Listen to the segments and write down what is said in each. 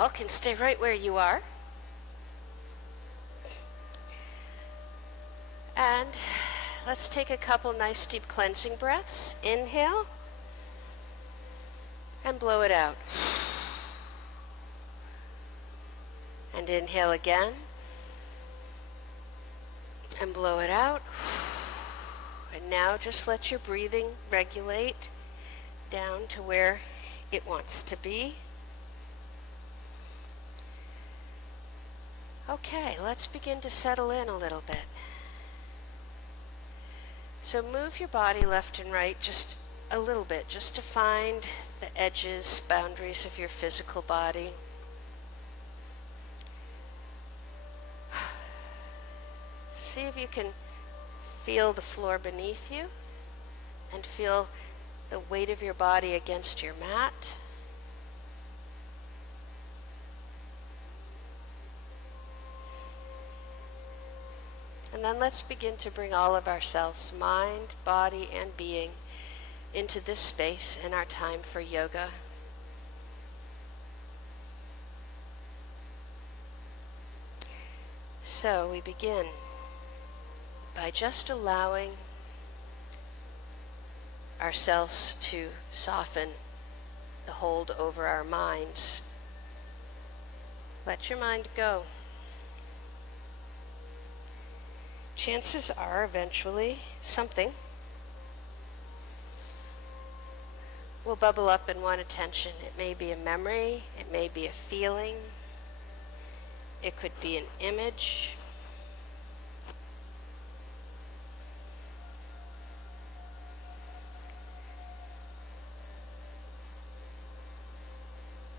You can stay right where you are. And let's take a couple nice deep cleansing breaths. Inhale and blow it out. And inhale again and blow it out. And now just let your breathing regulate down to where it wants to be. Okay, let's begin to settle in a little bit. So move your body left and right just a little bit, just to find the edges, boundaries of your physical body. See if you can feel the floor beneath you and feel the weight of your body against your mat. And then let's begin to bring all of ourselves, mind, body, and being, into this space in our time for yoga. So we begin by just allowing ourselves to soften the hold over our minds. Let your mind go. Chances are eventually something will bubble up and want attention. It may be a memory, it may be a feeling, it could be an image.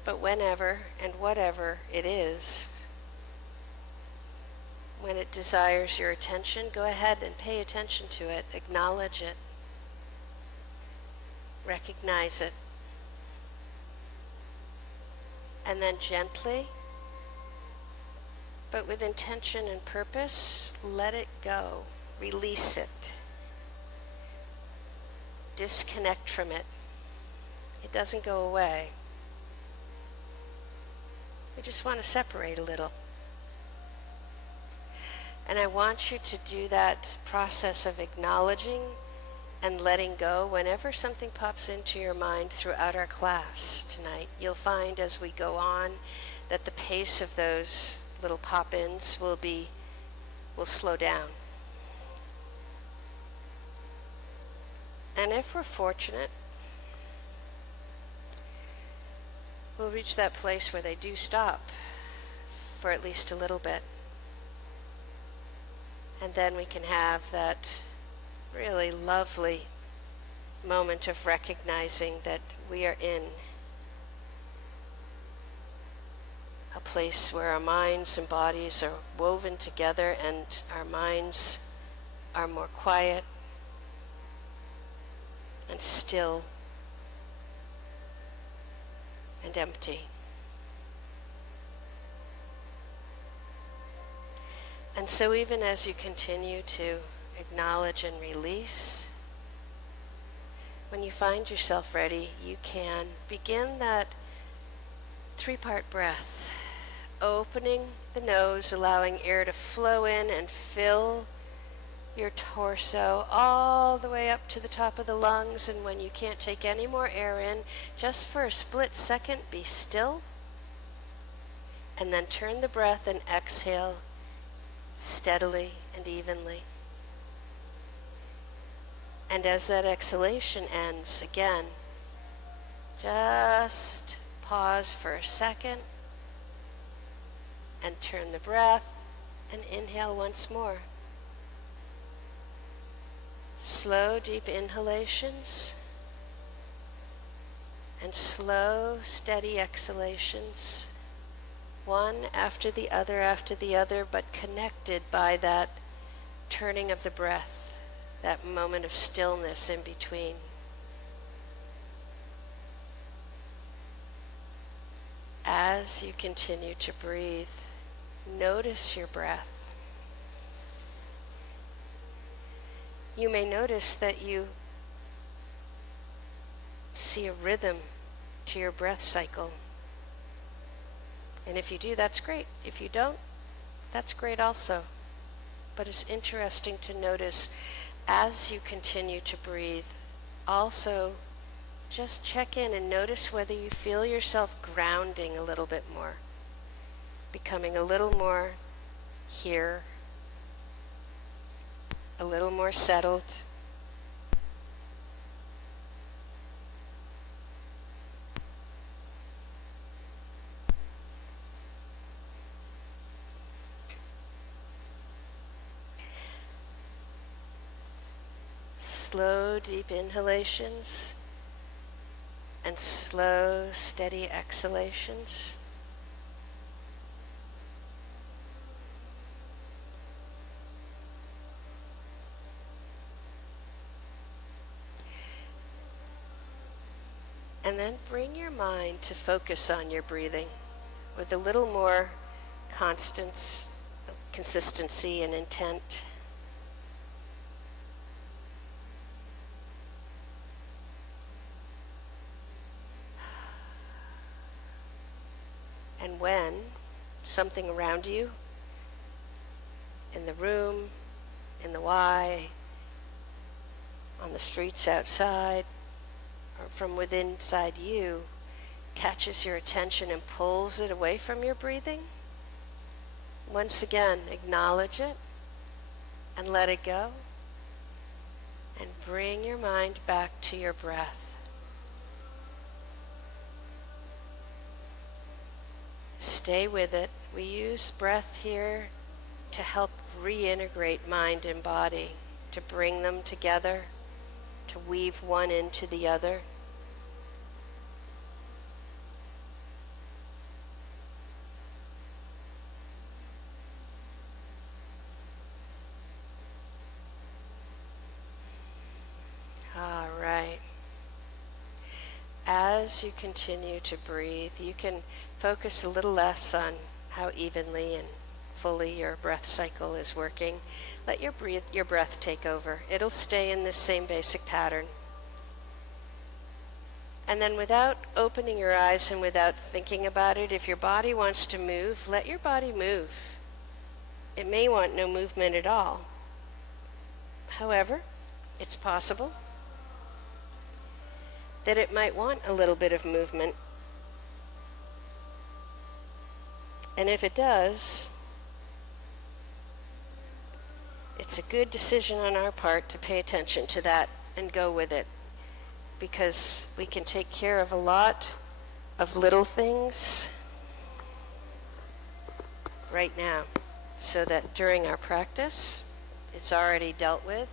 But whenever and whatever it is, when it desires your attention, go ahead and pay attention to it, acknowledge it, recognize it, and then gently, but with intention and purpose, let it go, release it, disconnect from it. It doesn't go away. We just want to separate a little. And I want you to do that process of acknowledging and letting go whenever something pops into your mind throughout our class tonight. You'll find as we go on that the pace of those little pop-ins will slow down. And if we're fortunate, we'll reach that place where they do stop for at least a little bit. And then we can have that really lovely moment of recognizing that we are in a place where our minds and bodies are woven together and our minds are more quiet and still and empty. And so even as you continue to acknowledge and release, when you find yourself ready, you can begin that 3-part breath, opening the nose, allowing air to flow in and fill your torso all the way up to the top of the lungs. And when you can't take any more air in, just for a split second, be still. And then turn the breath and exhale steadily and evenly. And as that exhalation ends, again, just pause for a second and turn the breath and inhale once more. Slow, deep inhalations and slow, steady exhalations, one after the other, but connected by that turning of the breath, that moment of stillness in between. As you continue to breathe, notice your breath. You may notice that you see a rhythm to your breath cycle. And if you do, that's great. If you don't, that's great also. But it's interesting to notice as you continue to breathe, also just check in and notice whether you feel yourself grounding a little bit more, becoming a little more here, a little more settled. Slow, deep inhalations and slow, steady exhalations. And then bring your mind to focus on your breathing with a little more consistency and intent. And when something around you, in the room, in the Y, on the streets outside, or from within inside you, catches your attention and pulls it away from your breathing, once again, acknowledge it and let it go, and bring your mind back to your breath. Stay with it. We use breath here to help reintegrate mind and body, to bring them together, to weave one into the other. All right. As you continue to breathe, you can focus a little less on how evenly and fully your breath cycle is working. Let your breath take over. It'll stay in this same basic pattern. And then without opening your eyes and without thinking about it, if your body wants to move, let your body move. It may want no movement at all. However, it's possible that it might want a little bit of movement. And if it does, it's a good decision on our part to pay attention to that and go with it, because we can take care of a lot of little things right now, so that during our practice, it's already dealt with,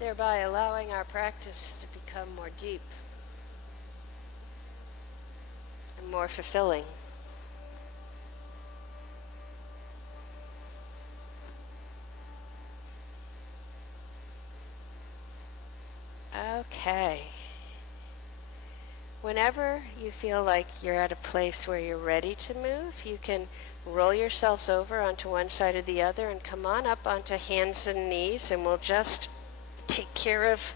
thereby allowing our practice to become more deep and more fulfilling. Okay. Whenever you feel like you're at a place where you're ready to move, you can roll yourselves over onto one side or the other and come on up onto hands and knees, and we'll just take care of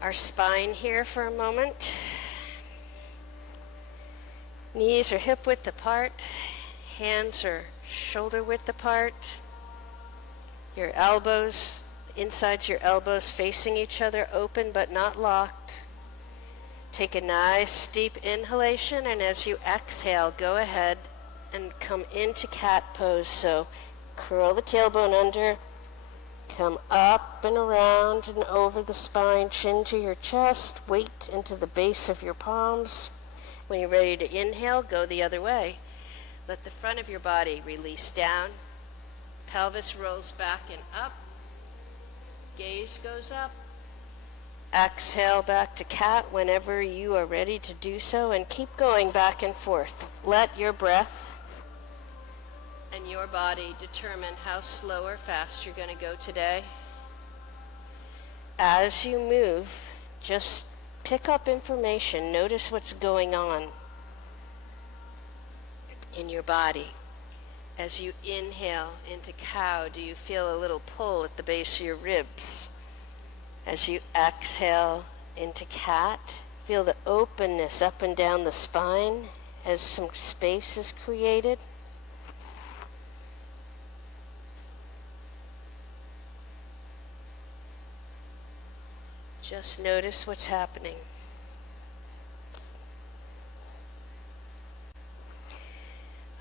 our spine here for a moment. Knees are hip width apart, hands are shoulder width apart, your elbows, insides your elbows facing each other, open but not locked. Take a nice deep inhalation, and as you exhale, go ahead and come into cat pose. So curl the tailbone under, come up and around and over the spine, chin to your chest, weight into the base of your palms. When you're ready to inhale, go the other way. Let the front of your body release down. Pelvis rolls back and up. Gaze goes up. Exhale back to cat whenever you are ready to do so, and keep going back and forth. Let your breath and your body determine how slow or fast you're going to go today. As you move, just pick up information. Notice what's going on in your body. As you inhale into cow, do you feel a little pull at the base of your ribs? As you exhale into cat, Feel the openness up and down the spine as some space is created. Just notice what's happening.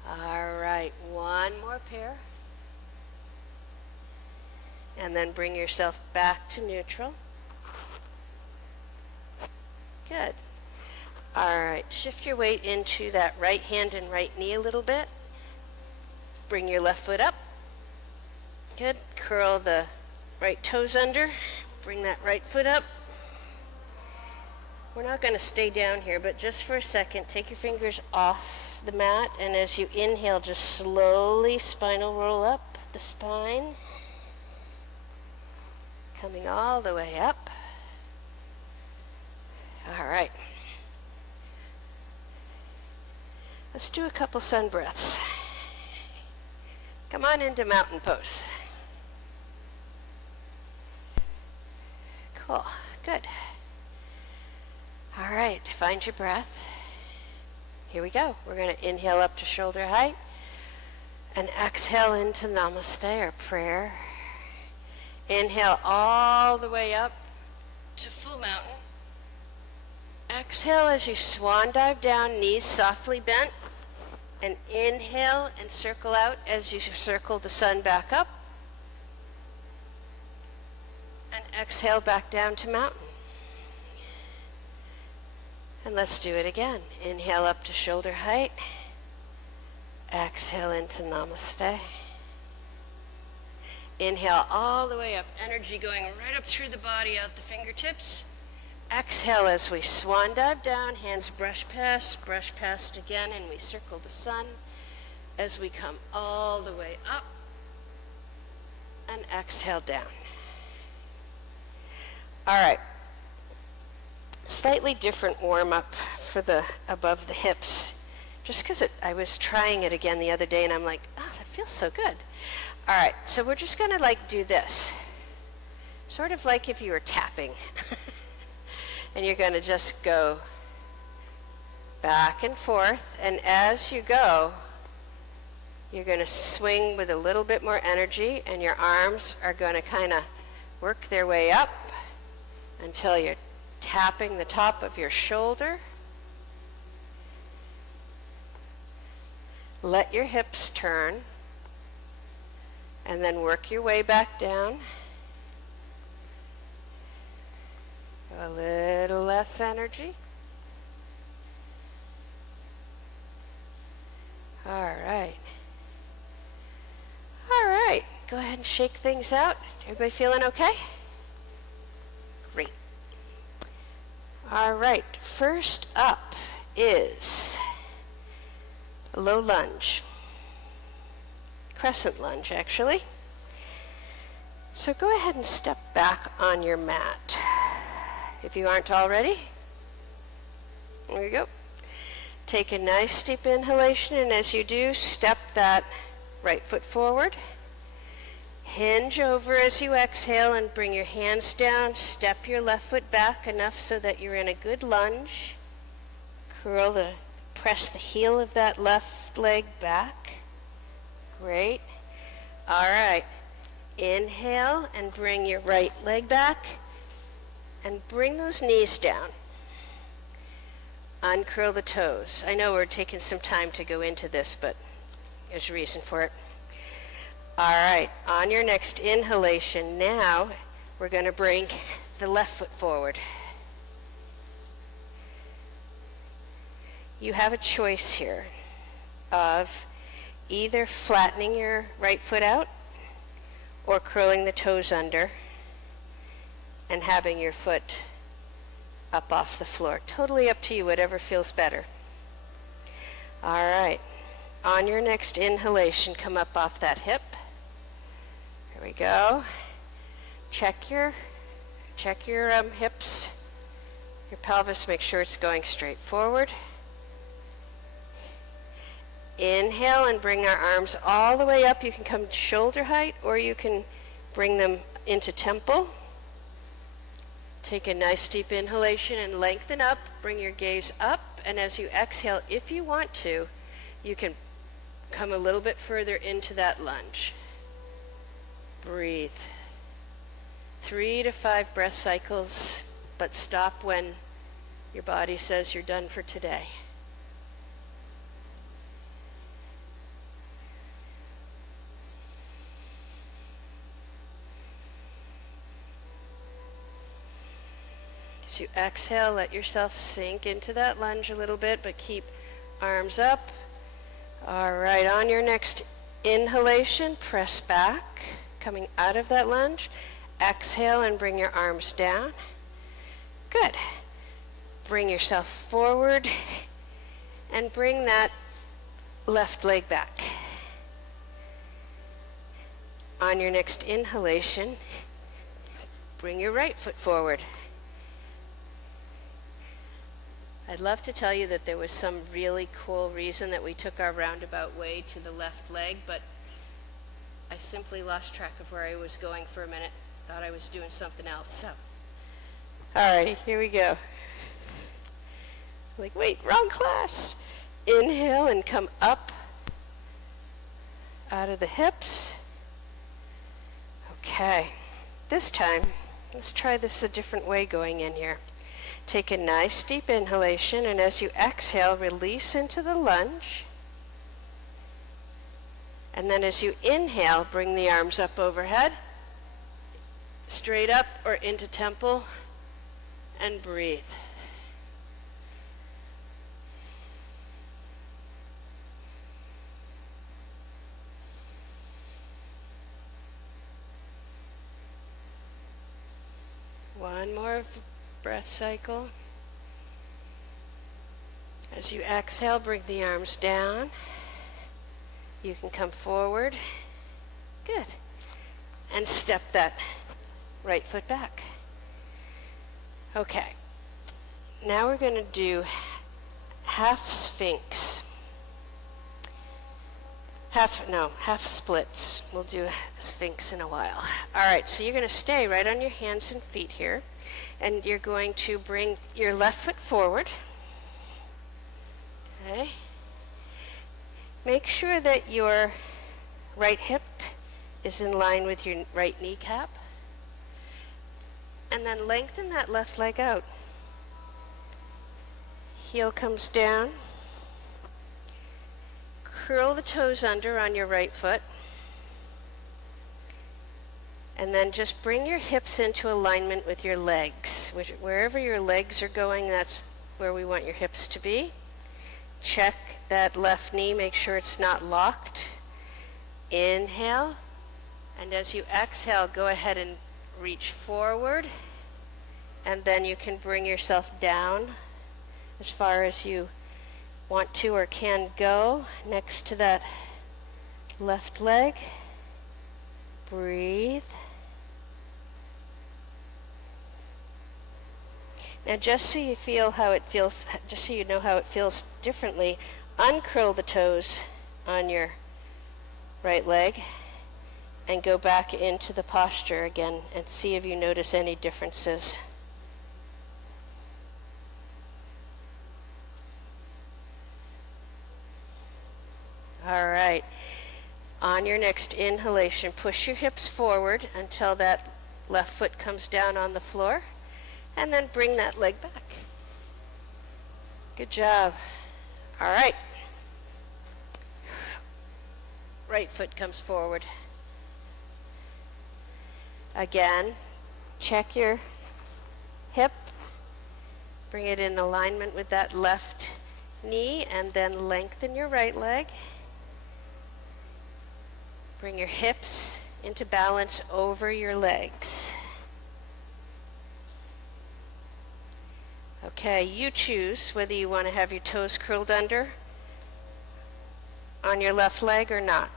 All right, one more pair. And then bring yourself back to neutral. Good. All right, shift your weight into that right hand and right knee a little bit. Bring your left foot up. Good. Curl the right toes under. Bring that right foot up. We're not going to stay down here, but just for a second, take your fingers off the mat, and as you inhale, just slowly spinal roll up the spine. Coming all the way up. All right. Let's do a couple sun breaths. Come on into mountain pose. Cool. Good. All right. Find your breath. Here we go. We're going to inhale up to shoulder height and exhale into Namaste or prayer. Inhale all the way up to full mountain. Exhale as you swan dive down, knees softly bent. And inhale and circle out as you circle the sun back up. And exhale back down to mountain. And let's do it again. Inhale up to shoulder height. Exhale into Namaste. Inhale all the way up, energy going right up through the body, out the fingertips. Exhale as we swan dive down, hands brush past again, and we circle the sun as we come all the way up and exhale down. All right. Slightly different warm-up for the above the hips. Just because I was trying it again the other day, and I'm like, oh, that feels so good. All right, so we're just going to like do this. Sort of like if you were tapping. And you're going to just go back and forth. And as you go, you're going to swing with a little bit more energy, and your arms are going to kind of work their way up until you're tapping the top of your shoulder. Let your hips turn, and then work your way back down. A little less energy. All right. All right. Go ahead and shake things out. Everybody feeling okay? Great. All right. First up is a low lunge. Crescent lunge, actually. So go ahead and step back on your mat. If you aren't already, there you go. Take a nice deep inhalation, and as you do, step that right foot forward. Hinge over as you exhale and bring your hands down. Step your left foot back enough so that you're in a good lunge. Press the heel of that left leg back. Great. All right. Inhale and bring your right leg back. And bring those knees down. Uncurl the toes. I know we're taking some time to go into this, but there's a reason for it. All right, on your next inhalation, now we're going to bring the left foot forward. You have a choice here of either flattening your right foot out or curling the toes under and having your foot up off the floor. Totally up to you, whatever feels better. All right. On your next inhalation, come up off that hip. Here we go. Check your hips, your pelvis, make sure it's going straight forward. Inhale and bring our arms all the way up. You can come to shoulder height, or you can bring them into temple. Take a nice deep inhalation and lengthen up. bring your gaze up, and as you exhale, if you want to, you can come a little bit further into that lunge. Breathe. 3 to 5 breath cycles, but stop when your body says you're done for today. As you exhale, let yourself sink into that lunge a little bit, but keep arms up. All right, on your next inhalation, press back, coming out of that lunge. Exhale and bring your arms down. Good. Bring yourself forward and bring that left leg back. On your next inhalation, bring your right foot forward. I'd love to tell you that there was some really cool reason that we took our roundabout way to the left leg, but I simply lost track of where I was going for a minute. Thought I was doing something else. So, alrighty, here we go. Like, wait, wrong class. Inhale and come up out of the hips. Okay, this time, let's try this a different way going in here. Take a nice deep inhalation, and as you exhale, release into the lunge. And then as you inhale, bring the arms up overhead, straight up or into temple, and breathe. One more breath cycle. As you exhale, bring the arms down. You can come forward. Good. And step that right foot back. Okay. Now we're going to do half sphinx. Half splits. We'll do sphinx in a while. All right, so you're going to stay right on your hands and feet here. And you're going to bring your left foot forward. Okay. Make sure that your right hip is in line with your right kneecap. And then lengthen that left leg out. Heel comes down. Curl the toes under on your right foot. And then just bring your hips into alignment with your legs. Wherever your legs are going, that's where we want your hips to be. Check that left knee, make sure it's not locked. Inhale, and as you exhale, go ahead and reach forward, and then you can bring yourself down as far as you want to or can go next to that left leg. Breathe. Now, just so you feel how it feels, just so you know how it feels differently, uncurl the toes on your right leg and go back into the posture again and see if you notice any differences. All right. On your next inhalation, push your hips forward until that left foot comes down on the floor. And then bring that leg back. Good job. All right. Right foot comes forward. Again, check your hip. Bring it in alignment with that left knee, and then lengthen your right leg. Bring your hips into balance over your legs. Okay, you choose whether you want to have your toes curled under on your left leg or not.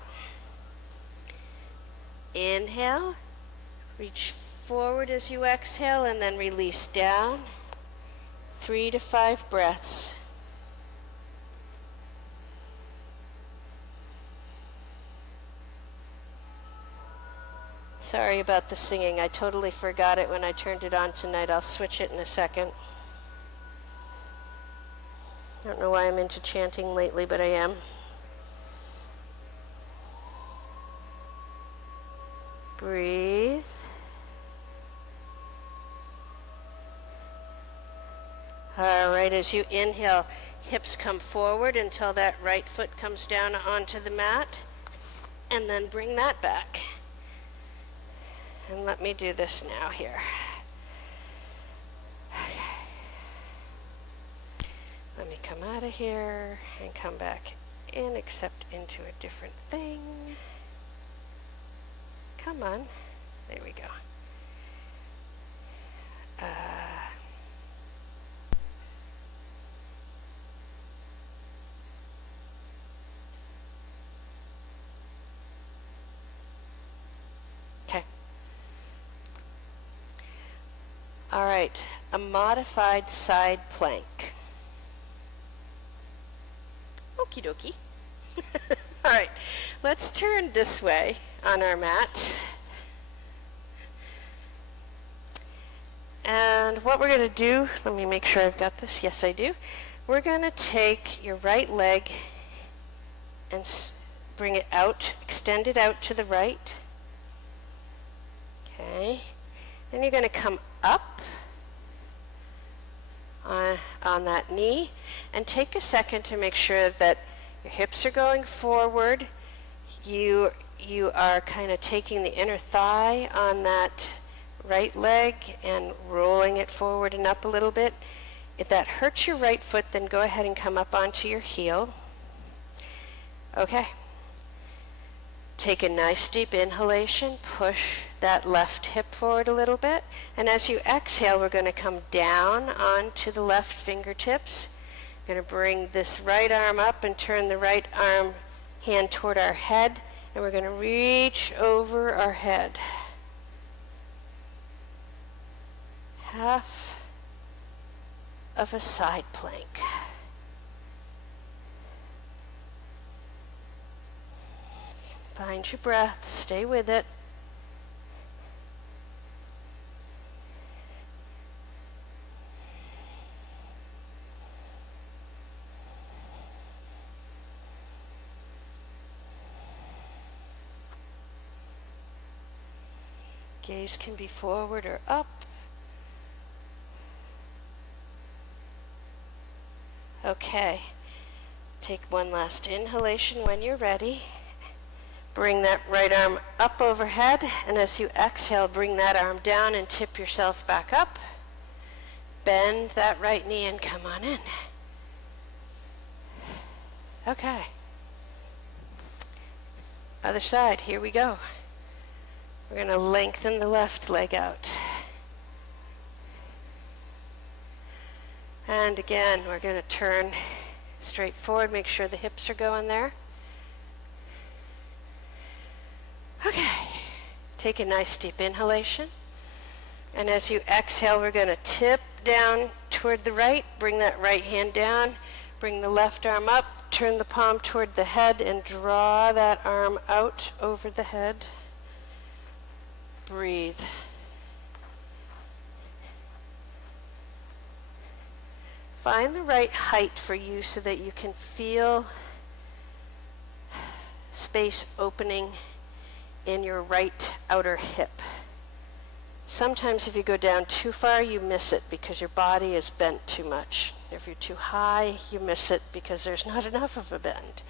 Inhale, reach forward as you exhale, and then release down. 3 to 5 breaths. Sorry about the singing. I totally forgot it when I turned it on tonight. I'll switch it in a second. I don't know why I'm into chanting lately, but I am. Breathe. All right, as you inhale, hips come forward until that right foot comes down onto the mat, and then bring that back. And let me do this now here. Let me come out of here and come back in, except into a different thing. Come on. There we go. Okay. All right, a modified side plank. Okie dokie. All right, let's turn this way on our mat. And what we're going to do, let me make sure I've got this. Yes, I do. We're going to take your right leg and bring it out, extend it out to the right. Okay. Then you're going to come up on that knee and take a second to make sure that your hips are going forward. You are kind of taking the inner thigh on that right leg and rolling it forward and up a little bit. If that hurts your right foot, then go ahead and come up onto your heel. Okay. Take a nice deep inhalation, push that left hip forward a little bit, and as you exhale, we're going to come down onto the left fingertips. We're going to bring this right arm up and turn the right arm hand toward our head, and we're going to reach over our head. Half of a side plank. Find your breath, stay with it. Gaze can be forward or up. Okay, take one last inhalation when you're ready. Bring that right arm up overhead, and as you exhale, bring that arm down and tip yourself back up. Bend that right knee and come on in. Okay. Other side, here we go. We're going to lengthen the left leg out. And again, we're going to turn straight forward, make sure the hips are going there. Okay, take a nice deep inhalation. And as you exhale, we're going to tip down toward the right, bring that right hand down, bring the left arm up, turn the palm toward the head, and draw that arm out over the head. Breathe. Find the right height for you so that you can feel space opening in your right outer hip. Sometimes if you go down too far, you miss it because your body is bent too much. If you're too high, you miss it because there's not enough of a bend.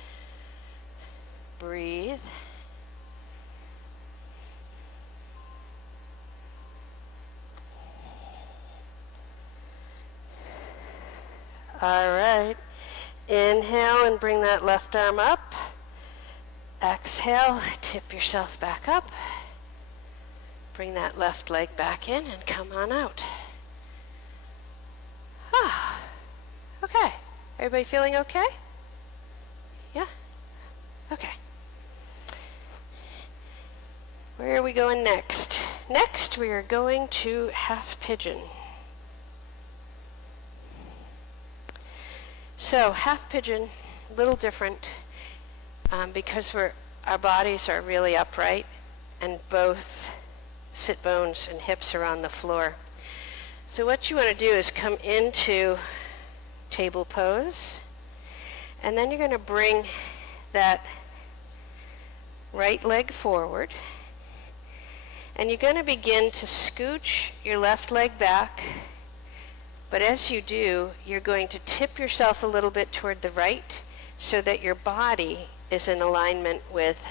Breathe. All right. Inhale and bring that left arm up. Exhale, tip yourself back up. Bring that left leg back in and come on out. Ah, okay. Everybody feeling okay? Yeah? Okay. Where are we going next? Next, we are going to half pigeon. So half pigeon, a little different because our bodies are really upright and both sit bones and hips are on the floor. So what you want to do is come into table pose And then you're going to bring that right leg forward. And you're going to begin to scooch your left leg back. But as you do, you're going to tip yourself a little bit toward the right so that your body is in alignment with,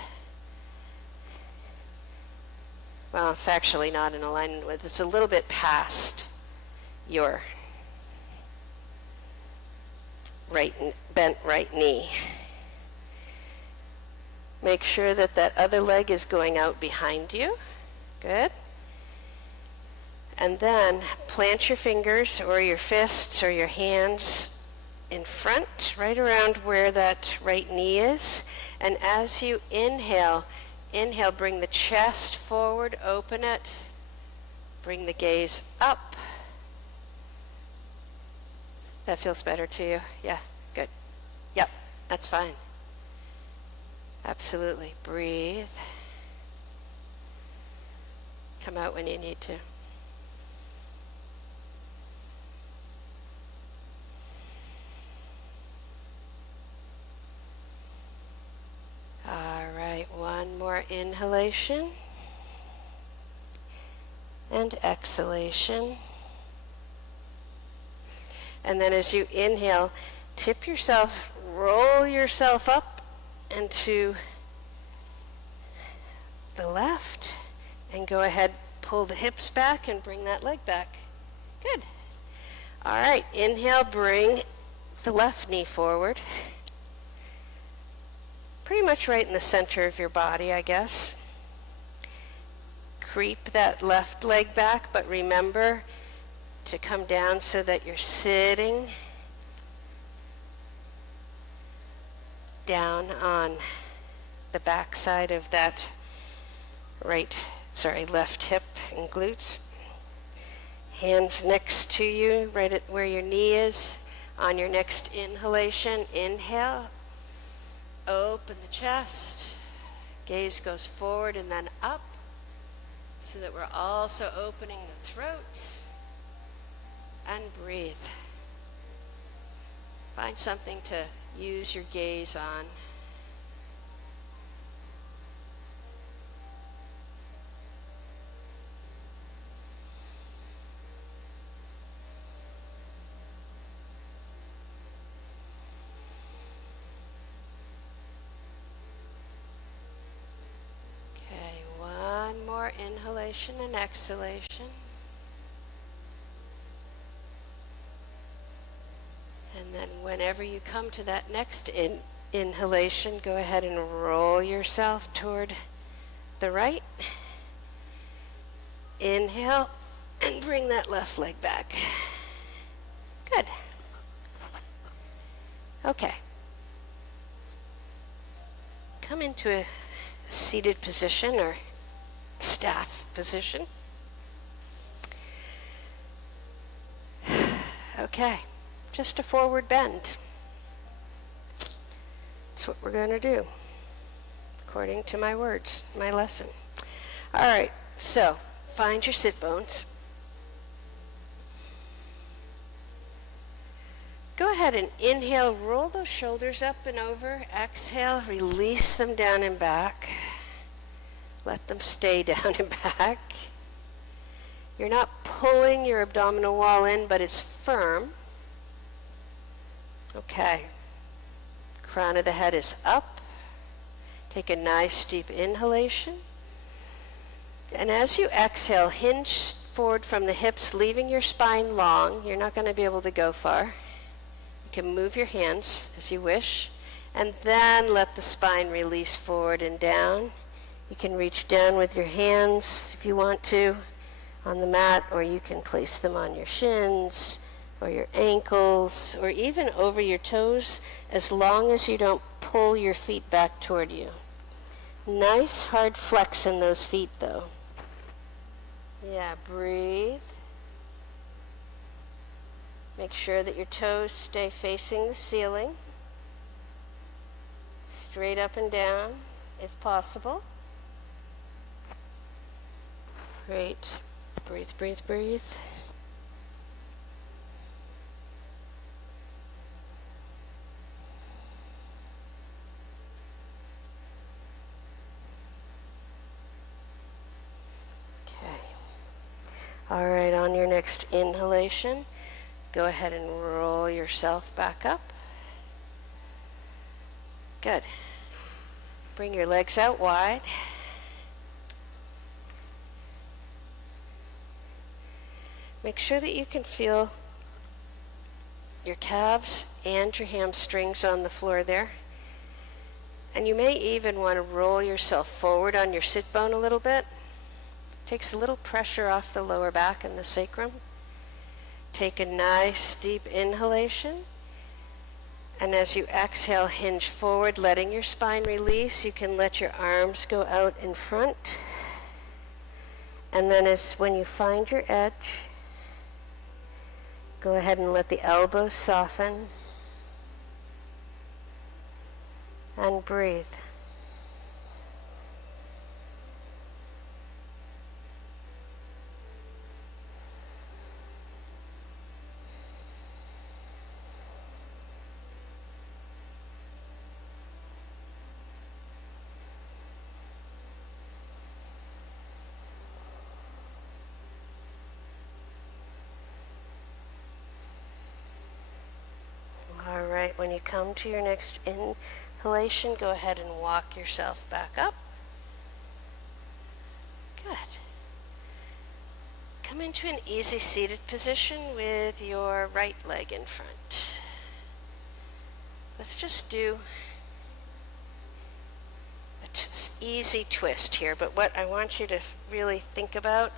well, it's actually not in alignment with, it's a little bit past your bent right knee. Make sure that that other leg is going out behind you. Good. And then plant your fingers or your fists or your hands in front, right around where that right knee is. And as you inhale, bring the chest forward, open it, bring the gaze up. That feels better to you? Yeah, good. Yep, that's fine. Absolutely. Breathe. Come out when you need to. All right, one more inhalation and exhalation. And then as you inhale, tip yourself, roll yourself up and to the left, and go ahead, pull the hips back and bring that leg back. Good. All right, inhale, bring the left knee forward. Pretty much right in the center of your body, I guess. Creep that left leg back, but remember to come down so that you're sitting down on the back side of that left hip and glutes. Hands next to you, right at where your knee is. On your next inhalation, inhale, open the chest, gaze goes forward and then up, so that we're also opening the throat, and breathe. Find something to use your gaze on. Okay, one more inhalation and exhalation. And then whenever you come to that next inhalation, go ahead and roll yourself toward the right. Inhale and bring that left leg back. Good. Okay. Come into a seated position or staff position. Okay. Just a forward bend. That's what we're going to do, according to my words, my lesson. All right, so find your sit bones. Go ahead and inhale, roll those shoulders up and over. Exhale, release them down and back. Let them stay down and back. You're not pulling your abdominal wall in, but it's firm. Okay, crown of the head is up. Take a nice deep inhalation. And as you exhale, hinge forward from the hips, leaving your spine long. You're not going to be able to go far. You can move your hands as you wish. And then let the spine release forward and down. You can reach down with your hands if you want to on the mat, or you can place them on your shins, or your ankles, or even over your toes, as long as you don't pull your feet back toward you. Nice hard flex in those feet though. Yeah, breathe. Make sure that your toes stay facing the ceiling. Straight up and down, if possible. Great. Breathe, breathe, breathe. All right, on your next inhalation, go ahead and roll yourself back up. Good. Bring your legs out wide. Make sure that you can feel your calves and your hamstrings on the floor there. And you may even want to roll yourself forward on your sit bone a little bit. Takes a little pressure off the lower back and the sacrum. Take a nice deep inhalation. And as you exhale, hinge forward, letting your spine release. You can let your arms go out in front. And then when you find your edge, go ahead and let the elbows soften. And breathe. All right, when you come to your next inhalation, go ahead and walk yourself back up. Good. Come into an easy seated position with your right leg in front. Let's just do an easy twist here, but what I want you to really think about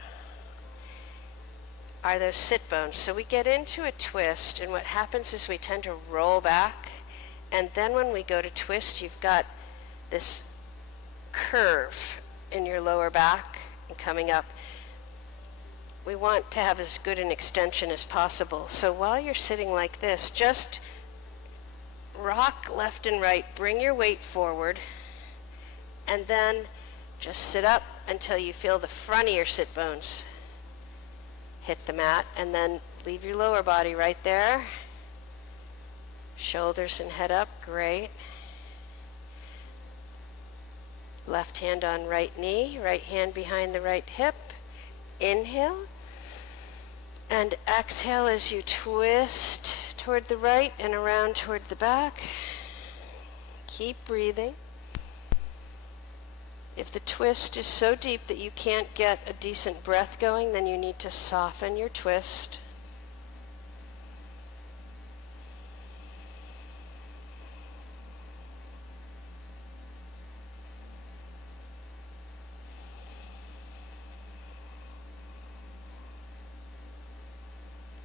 are those sit bones. So we get into a twist, and what happens is we tend to roll back, and then when we go to twist, you've got this curve in your lower back and coming up. We want to have as good an extension as possible. So while you're sitting like this, just rock left and right, bring your weight forward, and then just sit up until you feel the front of your sit bones hit the mat, and then leave your lower body right there. Shoulders and head up, great. Left hand on right knee, right hand behind the right hip. Inhale. And exhale as you twist toward the right and around toward the back. Keep breathing. If the twist is so deep that you can't get a decent breath going, then you need to soften your twist.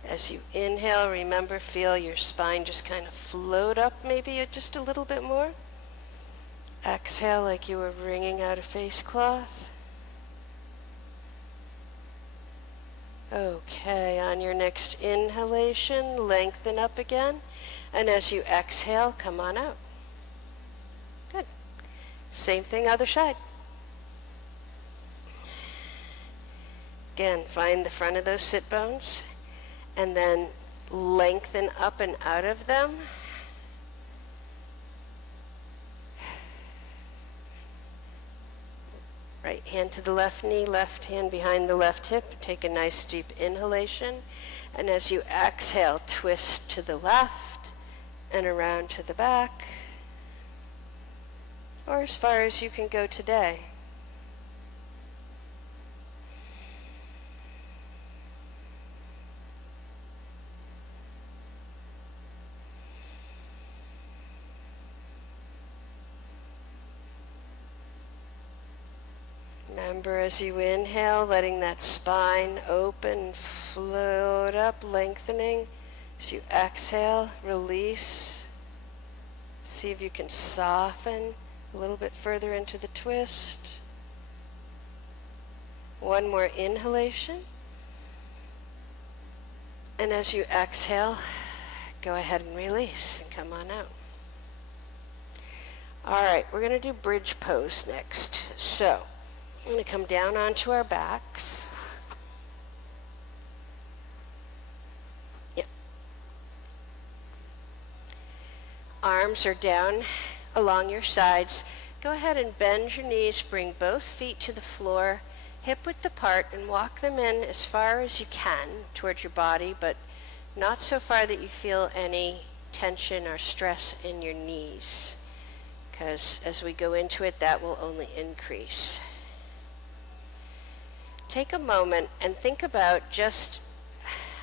As you inhale, remember, feel your spine just kind of float up maybe just a little bit more. Exhale like you were wringing out a face cloth. Okay, on your next inhalation, lengthen up again. And as you exhale, come on out. Good. Same thing, other side. Again, find the front of those sit bones, and then lengthen up and out of them. Right hand to the left knee, left hand behind the left hip. Take a nice deep inhalation. And as you exhale, twist to the left and around to the back, or as far as you can go today. Remember, as you inhale, letting that spine open, float up, lengthening. As you exhale, release. See if you can soften a little bit further into the twist. One more inhalation. And as you exhale, go ahead and release and come on out. All right, we're going to do bridge pose next. So I'm going to come down onto our backs. Yep. Arms are down along your sides. Go ahead and bend your knees, bring both feet to the floor, hip width apart, and walk them in as far as you can towards your body, but not so far that you feel any tension or stress in your knees, because as we go into it, that will only increase. Take a moment and think about just,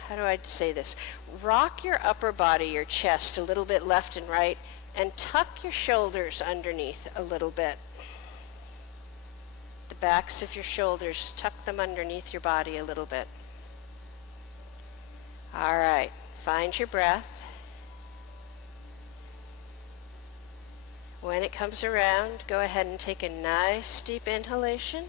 how do I say this? Rock your upper body, your chest, a little bit left and right, and tuck your shoulders underneath a little bit. The backs of your shoulders, tuck them underneath your body a little bit. All right, find your breath. When it comes around, go ahead and take a nice deep inhalation.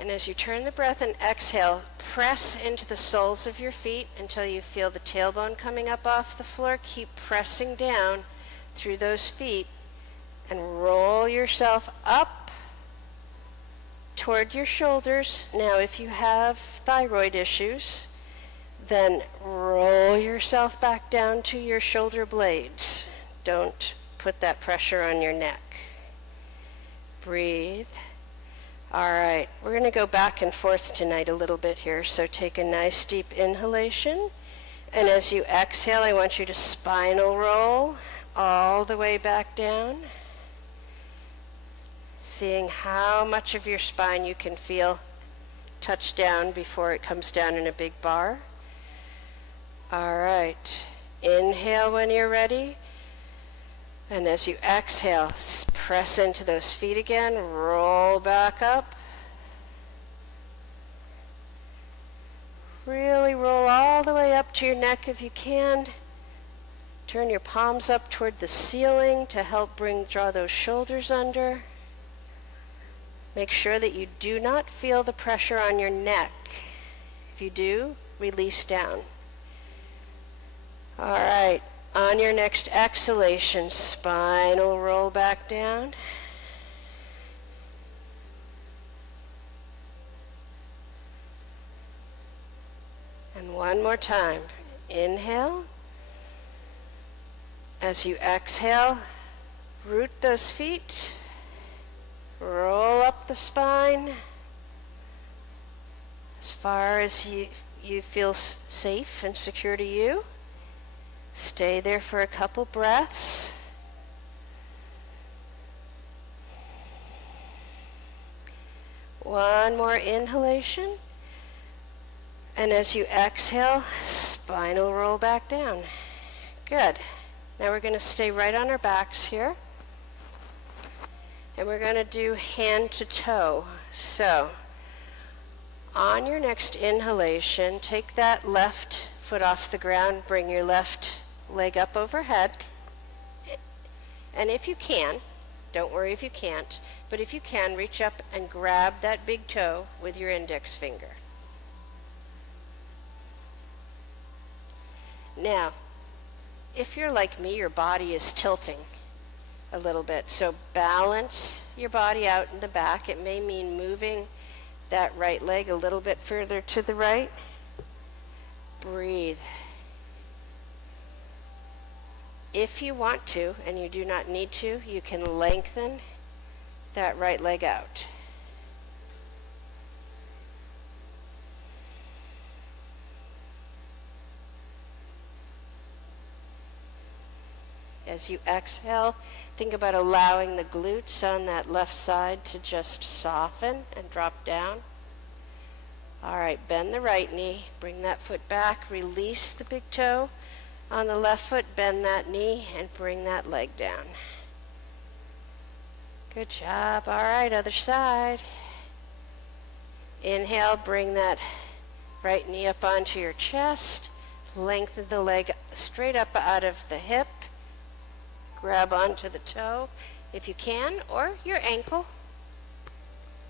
And as you turn the breath and exhale, press into the soles of your feet until you feel the tailbone coming up off the floor. Keep pressing down through those feet and roll yourself up toward your shoulders. Now, if you have thyroid issues, then roll yourself back down to your shoulder blades. Don't put that pressure on your neck. Breathe. All right, we're going to go back and forth tonight a little bit here. So take a nice deep inhalation. And as you exhale, I want you to spinal roll all the way back down. Seeing how much of your spine you can feel touch down before it comes down in a big bar. All right, inhale when you're ready. And as you exhale, press into those feet again, roll back up. Really roll all the way up to your neck if you can. Turn your palms up toward the ceiling to help draw those shoulders under. Make sure that you do not feel the pressure on your neck. If you do, release down. All right. On your next exhalation, spinal roll back down. And one more time. Inhale. As you exhale, root those feet. Roll up the spine as far as you feel safe and secure to you. Stay there for a couple breaths. One more inhalation. And as you exhale, spinal roll back down. Good. Now we're going to stay right on our backs here. And we're going to do hand to toe. So, on your next inhalation, take that left foot off the ground, bring your left leg up overhead. And if you can, don't worry if you can't, but if you can, reach up and grab that big toe with your index finger. Now, if you're like me, your body is tilting a little bit. So balance your body out in the back. It may mean moving that right leg a little bit further to the right. Breathe. If you want to, and you do not need to, you can lengthen that right leg out. As you exhale, think about allowing the glutes on that left side to just soften and drop down. All right, bend the right knee, bring that foot back, release the big toe on the left foot, bend that knee, and bring that leg down. Good job. All right, other side. Inhale, bring that right knee up onto your chest, lengthen the leg straight up out of the hip. Grab onto the toe if you can, or your ankle,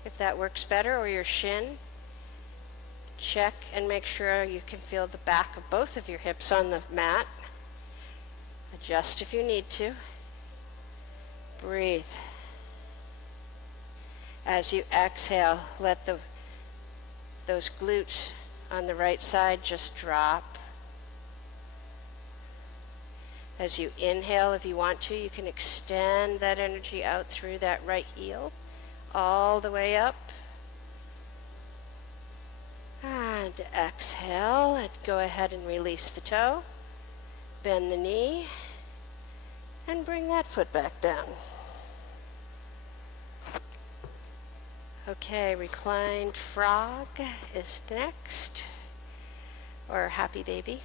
if that works better, or your shin. Check and make sure you can feel the back of both of your hips on the mat. Adjust if you need to. Breathe. As you exhale, let those glutes on the right side just drop. As you inhale, if you want to, you can extend that energy out through that right heel, all the way up. And exhale, and go ahead and release the toe. Bend the knee, and bring that foot back down. Okay, reclined frog is next, or happy baby.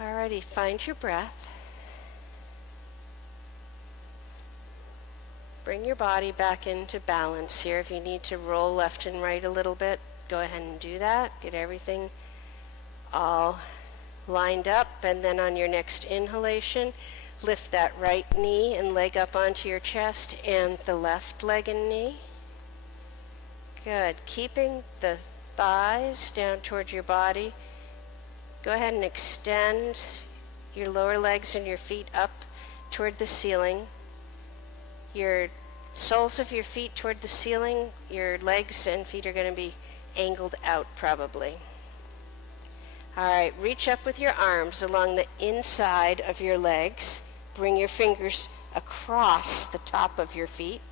Alrighty, find your breath. Bring your body back into balance here. If you need to roll left and right a little bit, go ahead and do that. Get everything all lined up, and then on your next inhalation, lift that right knee and leg up onto your chest and the left leg and knee. Good. Keeping the thighs down towards your body. Go ahead and extend your lower legs and your feet up toward the ceiling. Your soles of your feet toward the ceiling, your legs and feet are going to be angled out probably. All right, reach up with your arms along the inside of your legs. Bring your fingers across the top of your feet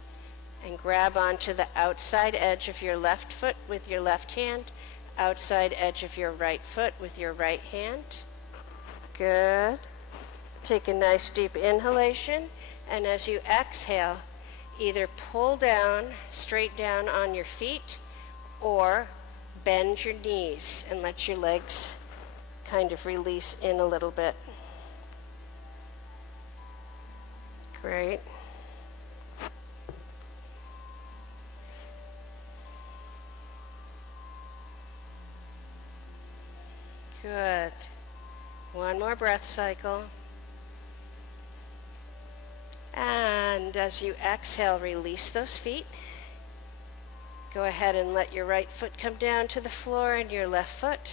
and grab onto the outside edge of your left foot with your left hand, outside edge of your right foot with your right hand. Good. Take a nice deep inhalation, and as you exhale, either pull down, straight down on your feet, or bend your knees and let your legs kind of release in a little bit. Great. Good. One more breath cycle. And as you exhale, release those feet. Go ahead and let your right foot come down to the floor and your left foot.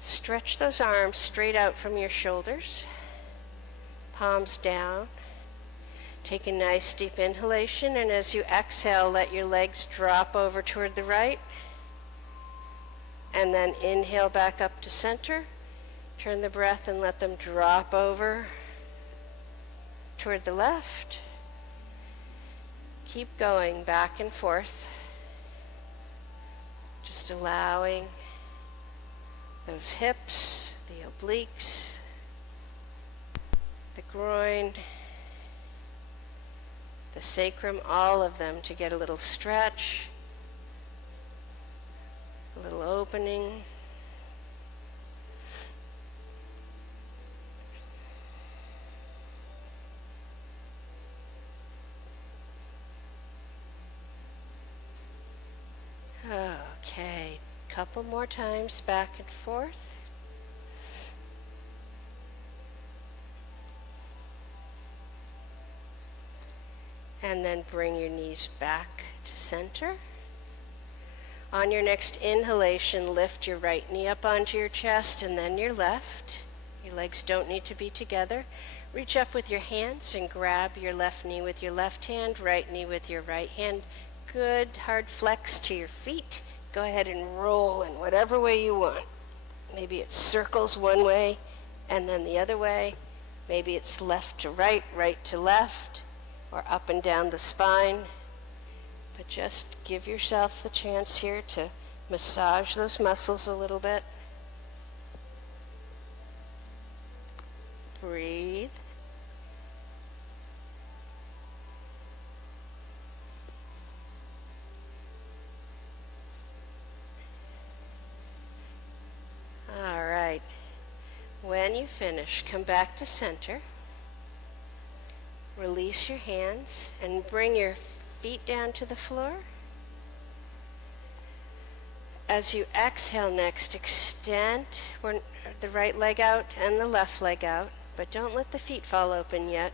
Stretch those arms straight out from your shoulders. Palms down. Take a nice deep inhalation, and as you exhale, let your legs drop over toward the right. And then inhale back up to center. Turn the breath and let them drop over toward the left. Keep going back and forth. Just allowing those hips, the obliques, the groin, the sacrum, all of them to get a little stretch, a little opening. Okay, couple more times back and forth. And then bring your knees back to center. On your next inhalation, lift your right knee up onto your chest and then your left. Your legs don't need to be together. Reach up with your hands and grab your left knee with your left hand, right knee with your right hand. Good hard flex to your feet. Go ahead and roll in whatever way you want. Maybe it's circles one way and then the other way. Maybe it's left to right, right to left, or up and down the spine. But just give yourself the chance here to massage those muscles a little bit. Breathe. All right. When you finish, come back to center. Release your hands and bring your feet down to the floor. As you exhale next, extend the right leg out and the left leg out, but don't let the feet fall open yet.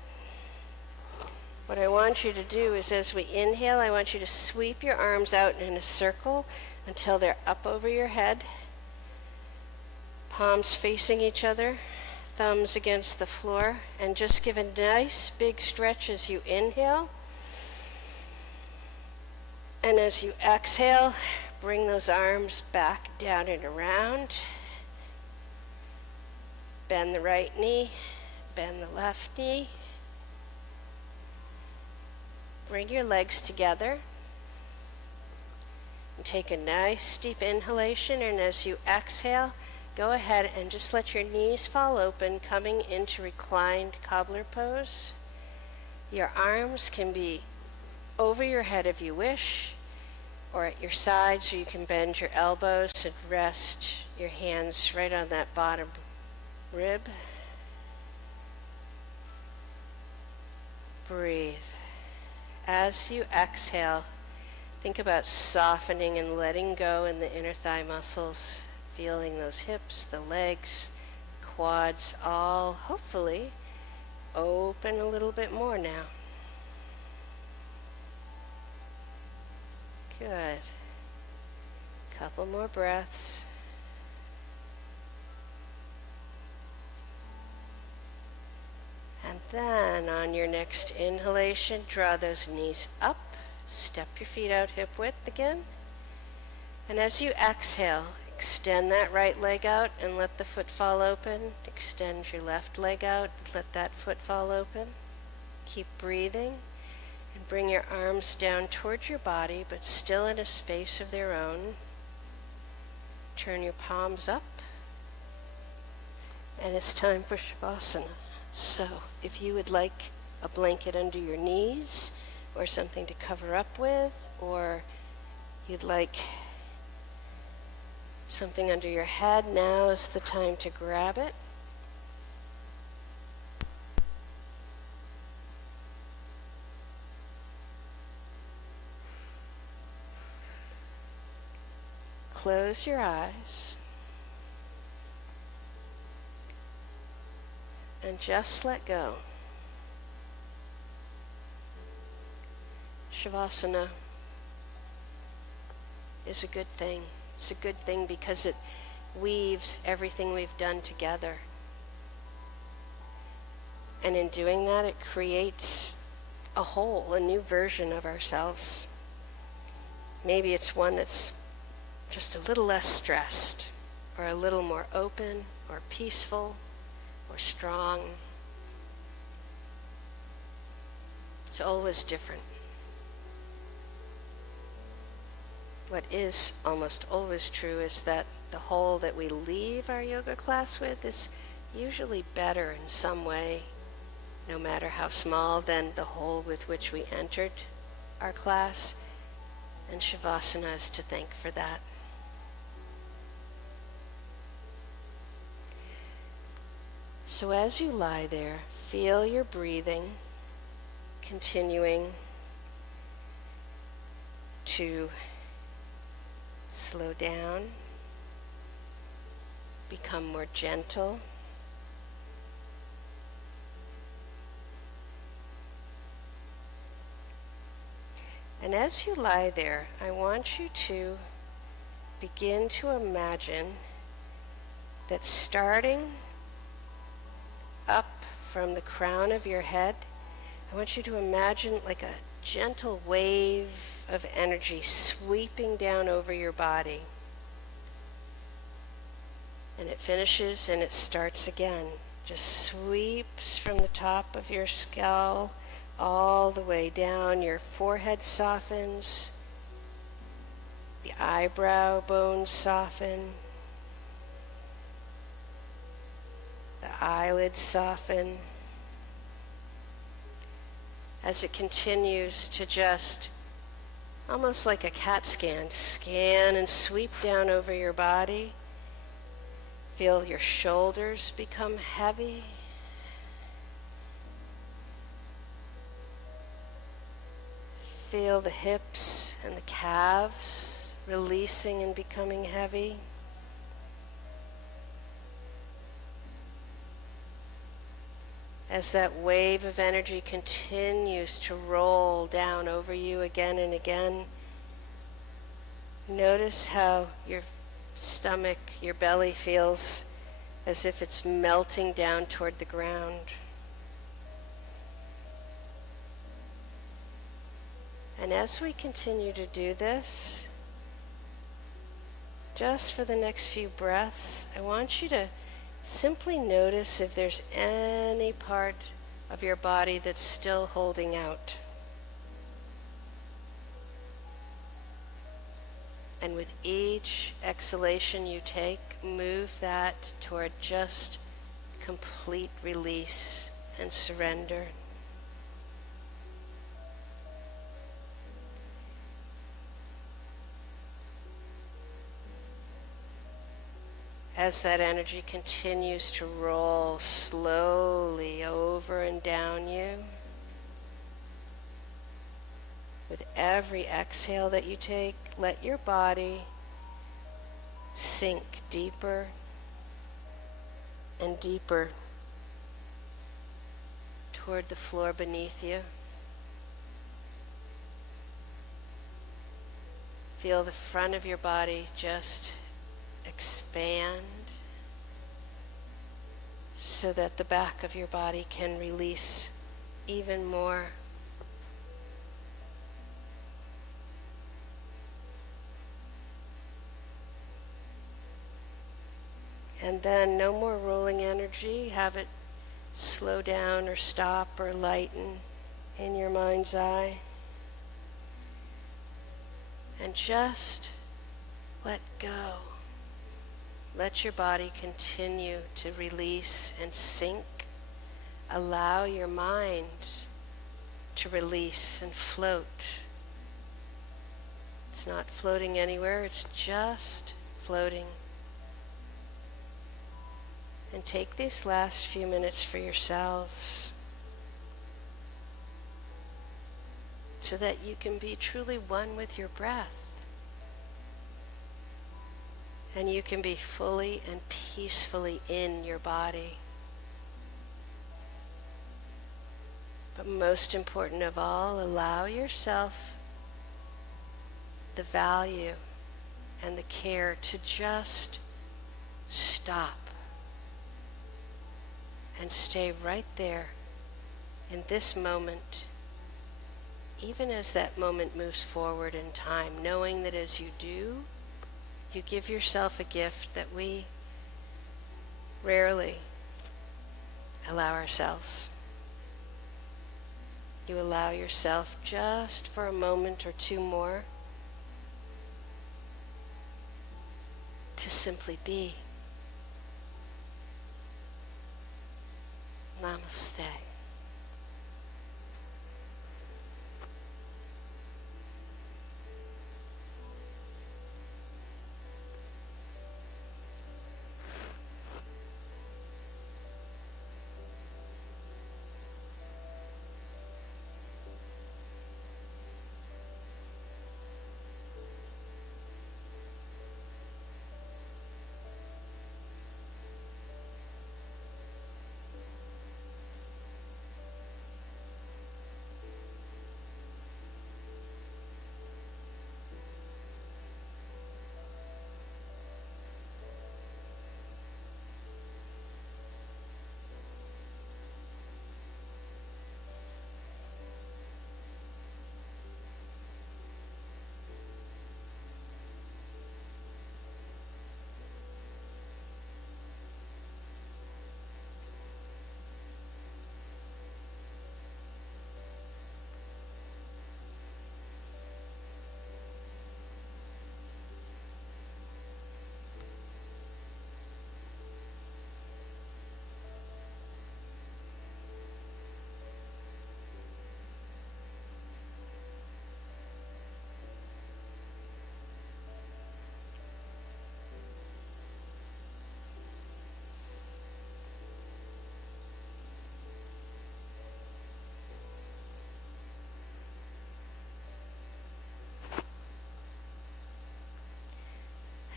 What I want you to do is, as we inhale, I want you to sweep your arms out in a circle until they're up over your head. Palms facing each other, thumbs against the floor, and just give a nice big stretch as you inhale. And as you exhale, bring those arms back down and around. Bend the right knee, bend the left knee. Bring your legs together. Take a nice deep inhalation, and as you exhale, go ahead and just let your knees fall open, coming into reclined cobbler pose. Your arms can be over your head if you wish, or at your sides, or you can bend your elbows and rest your hands right on that bottom rib. Breathe. As you exhale, think about softening and letting go in the inner thigh muscles, feeling those hips, the legs, quads, all hopefully open a little bit more now. Good. Couple more breaths. And then on your next inhalation, draw those knees up. Step your feet out hip width again. And as you exhale, extend that right leg out and let the foot fall open. Extend your left leg out, let that foot fall open. Keep breathing and bring your arms down towards your body, but still in a space of their own. Turn your palms up. And it's time for Shavasana. So if you would like a blanket under your knees or something to cover up with, or you'd like something under your head, now is the time to grab it. Close your eyes and just let go. Shavasana is a good thing. It's a good thing because it weaves everything we've done together. And in doing that, it creates a whole, a new version of ourselves. Maybe it's one that's just a little less stressed, or a little more open, or peaceful, or strong. It's always different. What is almost always true is that the whole that we leave our yoga class with is usually better in some way, no matter how small, than the whole with which we entered our class. And Shavasana is to thank for that. So as you lie there, feel your breathing continuing to slow down, become more gentle. And as you lie there, I want you to begin to imagine that starting up from the crown of your head, I want you to imagine like a gentle wave of energy sweeping down over your body. And it finishes and it starts again. Just sweeps from the top of your skull all the way down. Your forehead softens. The eyebrow bones soften. The eyelids soften. As it continues to just, almost like a CAT scan and sweep down over your body. Feel your shoulders become heavy. Feel the hips and the calves releasing and becoming heavy. As that wave of energy continues to roll down over you again and again, notice how your stomach, your belly feels as if it's melting down toward the ground. And as we continue to do this, just for the next few breaths, I want you to simply notice if there's any part of your body that's still holding out. And with each exhalation you take, move that toward just complete release and surrender. As that energy continues to roll slowly over and down you, with every exhale that you take, let your body sink deeper and deeper toward the floor beneath you. Feel the front of your body just expand so that the back of your body can release even more. And then no more rolling energy. Have it slow down or stop or lighten in your mind's eye. And just let go. Let your body continue to release and sink. Allow your mind to release and float. It's not floating anywhere, it's just floating. And take these last few minutes for yourselves so that you can be truly one with your breath. And you can be fully and peacefully in your body. But most important of all, allow yourself the value and the care to just stop and stay right there in this moment, even as that moment moves forward in time, knowing that as you do, you give yourself a gift that we rarely allow ourselves. You allow yourself just for a moment or two more to simply be. Namaste.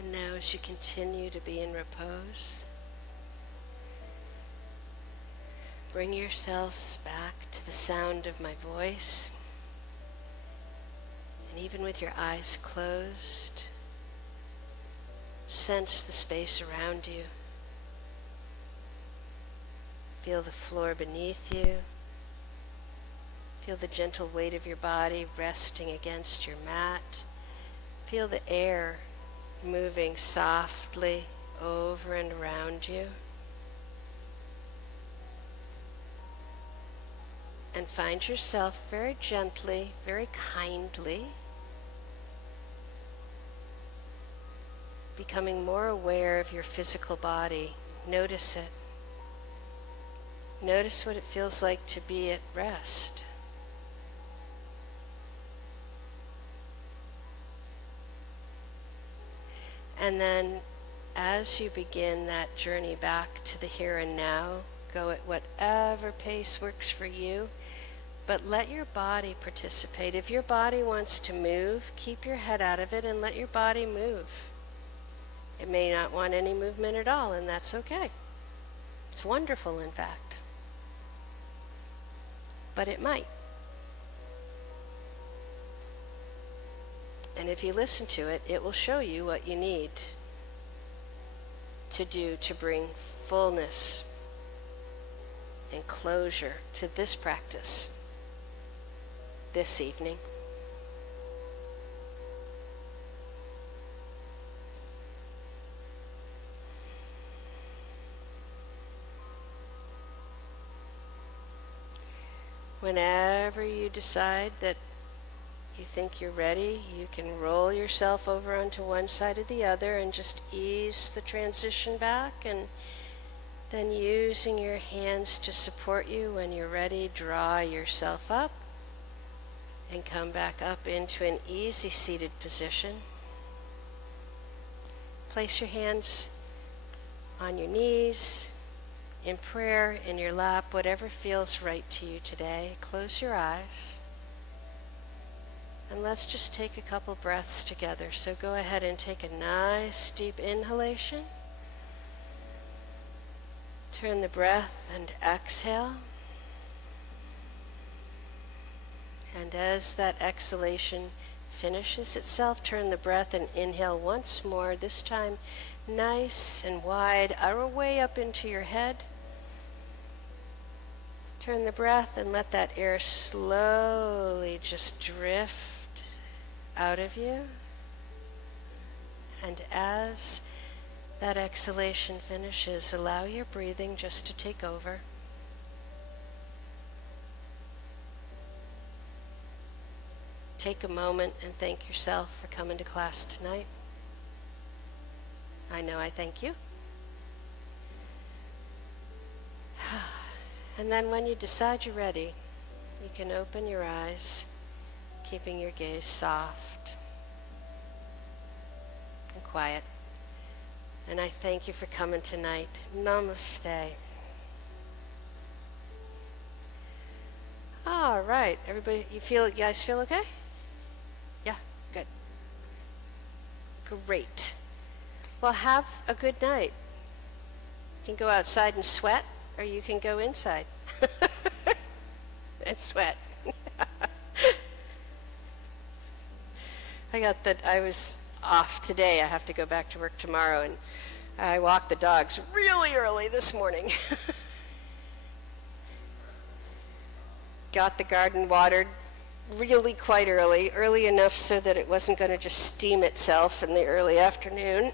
And now as you continue to be in repose, bring yourselves back to the sound of my voice. And even with your eyes closed, sense the space around you. Feel the floor beneath you. Feel the gentle weight of your body resting against your mat. Feel the air moving softly over and around you. And find yourself very gently, very kindly becoming more aware of your physical body. Notice it. Notice what it feels like to be at rest. And then as you begin that journey back to the here and now, go at whatever pace works for you, but let your body participate. If your body wants to move, keep your head out of it and let your body move. It may not want any movement at all, and that's okay. It's wonderful, in fact. But it might. And if you listen to it, it will show you what you need to do to bring fullness and closure to this practice this evening. Whenever you decide that you think you're ready, you can roll yourself over onto one side or the other and just ease the transition back, and then using your hands to support you when you're ready, draw yourself up and come back up into an easy seated position. Place your hands on your knees, in prayer, in your lap, whatever feels right to you today. Close your eyes. And let's just take a couple breaths together. So go ahead and take a nice deep inhalation. Turn the breath and exhale. And as that exhalation finishes itself, turn the breath and inhale once more, this time nice and wide, arrow way up into your head. Turn the breath and let that air slowly just drift out of you. And as that exhalation finishes, allow your breathing just to take over. Take a moment and thank yourself for coming to class tonight. I know I thank you. And then when you decide you're ready, you can open your eyes, keeping your gaze soft and quiet. And I thank you for coming tonight. Namaste. All right, everybody, you guys feel okay? Yeah, good. Great. Well, have a good night. You can go outside and sweat, or you can go inside and sweat. I was off today. I have to go back to work tomorrow, and I walked the dogs really early this morning. Got the garden watered really quite early enough so that it wasn't going to just steam itself in the early afternoon.